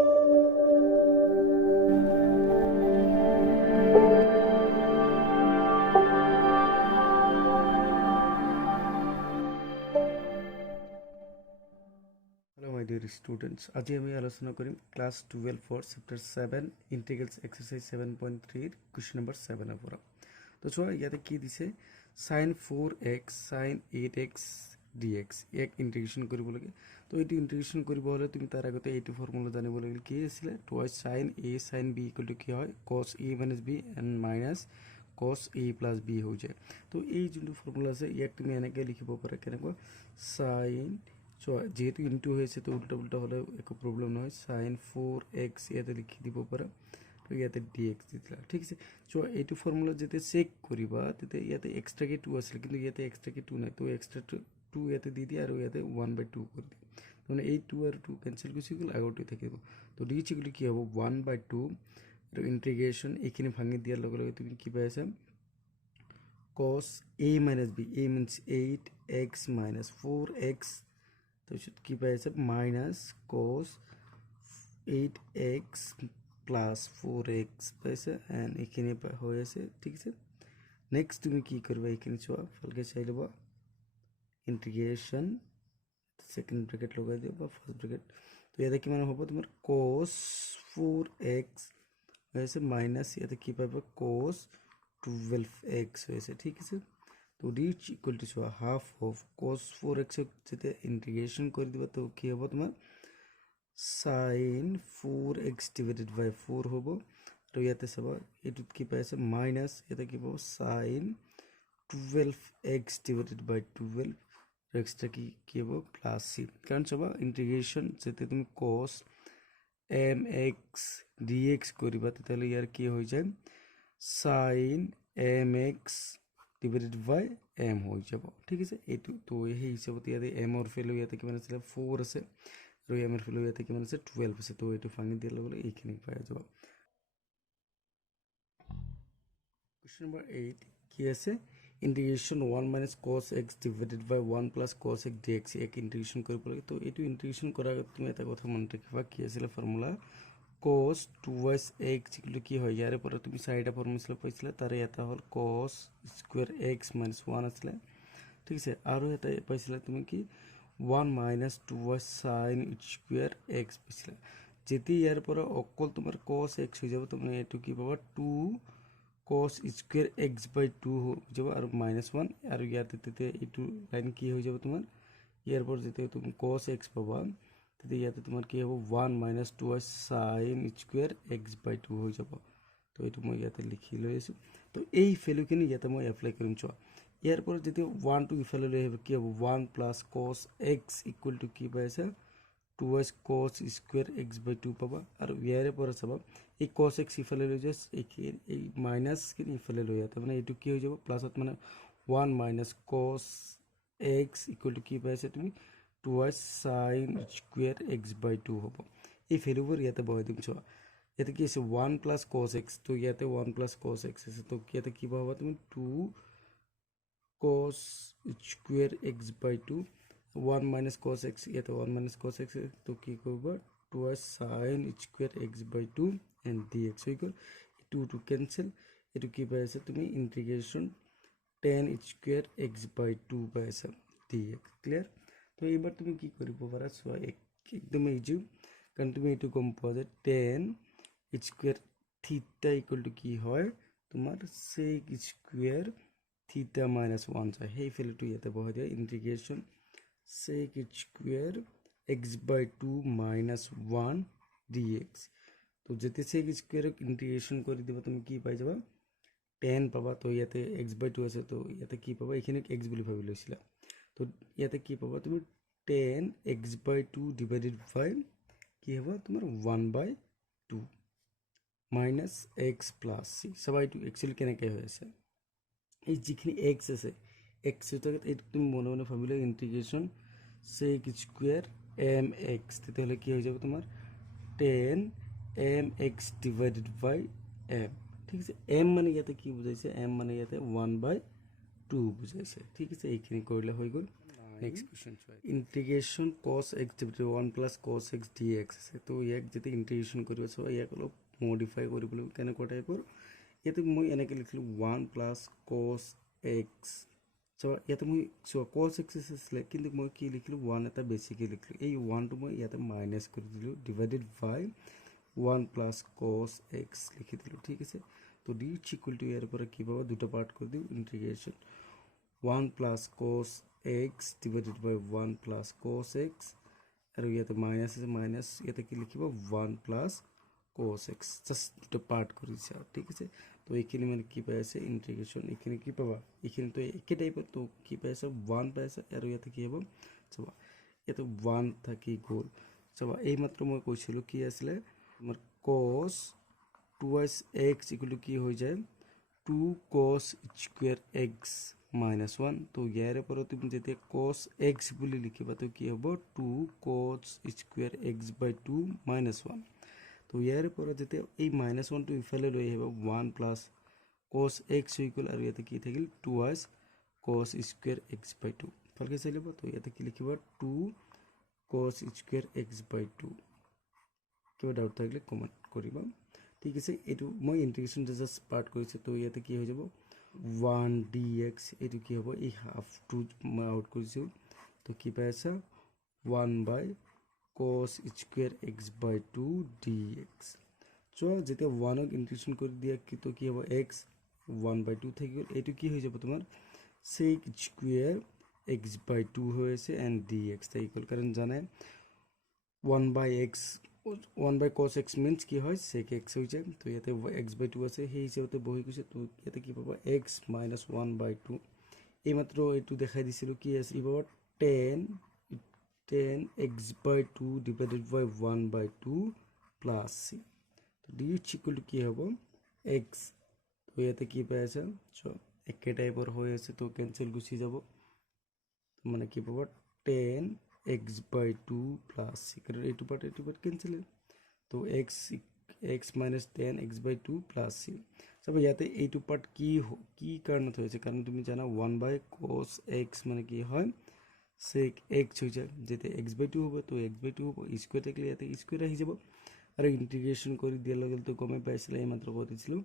Hello my dear students, আজি আমি আলোচনা কৰিম class 12 for chapter 7 integrals exercise 7.3 question number 7 পৰা। তো চোৱা ইয়াতে কি দিছে sin 4x sin 8x dx এক ইন্টিগ্ৰেশন কৰিব লাগে। তো এইটো ইন্টিগ্ৰেশন কৰিব হলে তুমি তাৰ আগতে এইটো ফৰ্মুলা জানিব লাগিল কি আছিল twice sin a sin b = কি হয় cos a - b and minus cos a plus b হৈ যায়। তো এই যোনটো ফৰ্মুলা আছে ইয়াক তুমি এনেকৈ লিখিব পাৰা কেনেকৈ sin So যেহেতু ইনটু হয়েছে তো উল্টা উল্টা হলে একো প্রবলেম নহয় sin 4x ইয়াতে লিখি দিব পারা তো ইয়াতে dx দিলা ঠিক আছে। সো এইটো ফর্মুলা যেতে চেক করিবা তেতে ইয়াতে এক্সট্রা কে 2 আছিল কিন্তু ইয়াতে এক্সট্রা কে 2 নাই তো এক্সট্রা 2 ইয়াতে দি দি আর ইয়াতে 1/2 কৰি দি মানে এই 2 আর 2 ক্যান্সেল গুছি গল আগতে থাকিব তো dx গুলি কি হ'ব 1/2 আৰু ইন্টিগ্ৰেশন এইখিনি ভাঙি দিয়াৰ লগে লগে তুমি কি পাইছা cos a - b a means 8x - 4x तो কি পাইছে minus cos 8x plus 4x পাইছে and এখানে হৈ আছে ঠিক আছে। নেক্সট তুমি কি করবে এখানে চোৱা ভালকে চাই লবা ইন্টিগ্ৰেশন সেকেন্ড ব্ৰ্যাকেট লগাই দিও বা ফাৰ্স্ট ব্ৰ্যাকেট তো ইয়াতে কি মানে হ'ব তোমাৰ cos 4x হৈছে মাইনাস ইয়াতে কি পাবা cos 12x হৈছে ঠিক আছে। तो dx equal to half of cos 4x যেতে ইন্টিগ্রেশন করে দিবা তো কি হবে তোমার sin 4x divided by 4 হবে আর ইয়াতে সবা এটুত কি পাইছে মাইনাস এটা কি পাবো sin 12x divided by 12 extra কি হবে প্লাস c কারণ সবা ইন্টিগ্রেশন যেতে তুমি cos mx dx করিবা তাহলে ইয়ার কি হয়ে যায় sin mx divided by m হৈ যাব ঠিক আছে। এইটো তো এই হিসাবত ইয়াতে m এর ভ্যালু ইয়াতে কিমান আছিল 4 আছে আৰু m এর ভ্যালু ইয়াতে কিমান আছে 12 আছে তো এইটো ভাঙি দিলে লগে এইখিনি পাই যাব। কোশ্চেন নম্বৰ 8 কি আছে integration 1 - cos x divided by 1 + cos x dx এক ইন্টিগ্রেশন কৰিব লাগে। তো এইটো ইন্টিগ্ৰেশন কৰাৰ আগত তুমি এটা কথা মনত ৰাখিবা কি আছিল ফৰ্মুলা cos 2y x = কি হয় ইয়াৰে পৰা তুমি চাৰিটা ফৰ্মুলা পাইছিলা তাৰে এটা হল cos square x - 1 আছিল ঠিক আছে আৰু এটা পাইছিলা তুমি কি 1 - 2y sin square x পাইছিলা যেতি ইয়াৰ পৰা অকল তোমাৰ cos x হৈ যাব তুমি এটো কি পাবা 2 cos square x/2 হৈ যাব আৰু -1 আৰু ইয়াতে তেতে এটো লাইন কি হৈ যাব তোমাৰ ইয়াৰ পৰা যেতে তুমি cos x পাবা তেতে ইয়াতে তোমাৰ কি হ'ব 1 - 2y sin square x/2 হৈ যাব। তো এটো মই ইয়াতে লিখি লৈ আছো তো এই ভ্যালুখিনি ইয়াতে মই এপ্লাই কৰিম চোৱা ইয়াৰ পৰা যেতে 1 টু ইফালে লৈ আহিব কি হ'ব 1 + cos x = কি পাইছা 2y cos square x/2 পাবা আৰু ইয়াৰে পৰা চাবা এই cos x ইফালে লৈ যাস এই মাইনাস কিনি ইফালে লৈ আতা মানে এটো কি হৈ যাব প্লাসত মানে 1 - cos x = কি পাইছা তুমি 2y sin square x/2 হ'ব এই ভ্যালুবোৰ ইয়াতে বহাই দিম চোৱা ইয়াতে কি আছে 1 + cos x তো ইয়াতে 1 + cos x আছে তো ইয়াতে কি পাবা তুমি 2 cos square x/2 1 - cos x ইয়াতে 1 - cos x তো কি করবা 2 sin square x/2 and dx হৈ গল 2 to cancel এটো কি পাইছা তুমি ইন্টিগ্রেশন tan square x/2 পাইছা dx ক্লিয়ার। তো এইবার তুমি কি কৰিব পাৰা সো একদম ইজি কাৰণ তুমি এটো গম পোৱা যে tan square theta = কি হয় তোমার sec square theta - 1 যায় সেই ভ্যালুটো ইয়াতে বহাই দিয়া integration sec square x/2 - 1 dx তো যেতে sec square ইন্টিগ্রেশন কৰি দিবা তুমি কি পাই যাবা tan পাবা তো ইয়াতে x/2 আছে তো ইয়াতে কি পাবা এখানে x বুলি ভাবি লৈছিলা তো ইয়াতে কি পাবা তুমি tan x/2 divided by কি হ'ব তোমাৰ 1/2 minus x plus c সবাই তো एक्चुअली কেনেকৈ হৈ আছে এই যিখিনি x আছে x এটাকে এই তুমি মনে মনে ভাবিলে ইন্টিগ্রেশন sec square mx তেতিয়াহলে কি হৈ যাব তোমাৰ tan mx divided by m ঠিক আছে m মানে ইয়াতে কি বুজাইছে m মানে ইয়াতে 1/2 বুজাইছে ঠিক আছে এইখিনি কৰিলে হৈ গল নেক্সট কুৱেশ্যন চোৱা integration cos x divided 1 plus cos x dx আছে তো ইয়াক যেতিয়া ইণ্টিগ্ৰেশ্যন কৰিব চাব ইয়াক অলপ মডিফাই কৰিবলৈ কেনেকুৱা টাইপৰ ইয়াতে মই এনেকৈ লিখিলোঁ 1 প্লাছ cos x চাবা ইয়াতে মই চোৱা cos x আছিলে কিন্তু মই কি লিখিলোঁ 1 এটা বেছিকৈ লিখিলোঁ এই 1টো মই ইয়াতে মাইনাছ কৰি দিলোঁ ডিভাইডেড বাই 1 প্লাছ cos x লিখি দিলোঁ ঠিক আছে তো ডি ইকুৱেল টু ইয়াৰ পৰা কি পাবা দুটা পাৰ্ট কৰি দিওঁ integration 1 plus cos x divided by 1 plus cos x আৰু ইয়াতে মাইনাছ আছে মাইনাছ ইয়াতে কি লিখিব 1 plus cos x জাষ্ট দুটা পাৰ্ট কৰিছে ঠিক আছে তো এইখিনি মানে কি পাই আছে ইণ্টিগ্ৰেশ্যন এইখিনি কি পাবা এইখিনি তো একে টাইপৰ তো কি পাই আছে 1 পাই আছে আৰু ইয়াতে কি হ'ব চাবা ইয়াতে 1 থাকি গ'ল চাবা এই মাত্ৰ মই কৈছিলোঁ কি আছিলে আমাৰ cos 2x equal to কি হৈ যায় 2 cos square x minus 1 तो यारे पर तुम जेते cos x বুলি লিখিবা তো কি হ'ব 2 cos square x by 2 minus 1 তো ইয়াৰে পৰা যেতে এই minus 1 টো ইফালে লৈ আহিব 1 plus cos x ইকুৱেল আৰু ইয়াতে কি থাকিল 2 cos square x by 2 ভালকৈ চালিব তো ইয়াতে কি লিখিবা 2 cos square x by 2 কিবা ডাউট থাকিলে কমেন্ট কৰিবা ঠিক আছে এটো মই ইন্টিগ্ৰেশ্যন জাস্ট পাৰ্ট কৰিছে তো ইয়াতে কি হৈ যাব 1 dx এটো কি হ'ব এই হাফ টু মই আউট কৰিছো তো কি পাই আছে 1 by cos square x by 2 dx so যেতে 1 ক ইন্টিগ্ৰেশ্যন কৰি দিয়া কি তো কি হ'ব x 1 by 2 থাকি গ'ল এটো কি হৈ যাব তোমাৰ sec square x by 2 হৈ আছে and dx থাকি গ'ল কাৰণ জানে 1 by x 1 by cos x means কি হয় sec x হৈ যায় তো ইয়াতে x by 2 আছে সেই হিচাপতে বহি গৈছে তো ইয়াতে কি পাবা x minus 1 by 2 এই মাত্ৰ এটো দেখাই দিছিল কি আছে ই পাবা 10 x by 2 divided by 1 by 2 plus c তো d equal to কি হ'ব x তো ইয়াতে কি পাই আছে সো একে টাইপৰ হৈ আছে তো ক্যান্সেল গুছি যাব মানে কি পাবা 10 x by 2 plus c कारण a to part cancel तो x minus 10 x by 2 plus c सब याते a to part की কাৰণত হৈছে কাৰণ তুমি জানা 1 by cos x মানে কি হয় sec x হৈ যায় যেতে x by 2 হ'ব তো x by 2 হ'ব স্কয়ার থাকলে ইয়াতে স্কয়ার আহি যাব আৰু ইন্টিগ্ৰেশ্যন কৰি দিয়া লগে তো গমে পাইছিলে এই মাত্ৰ কৈ দিছিলো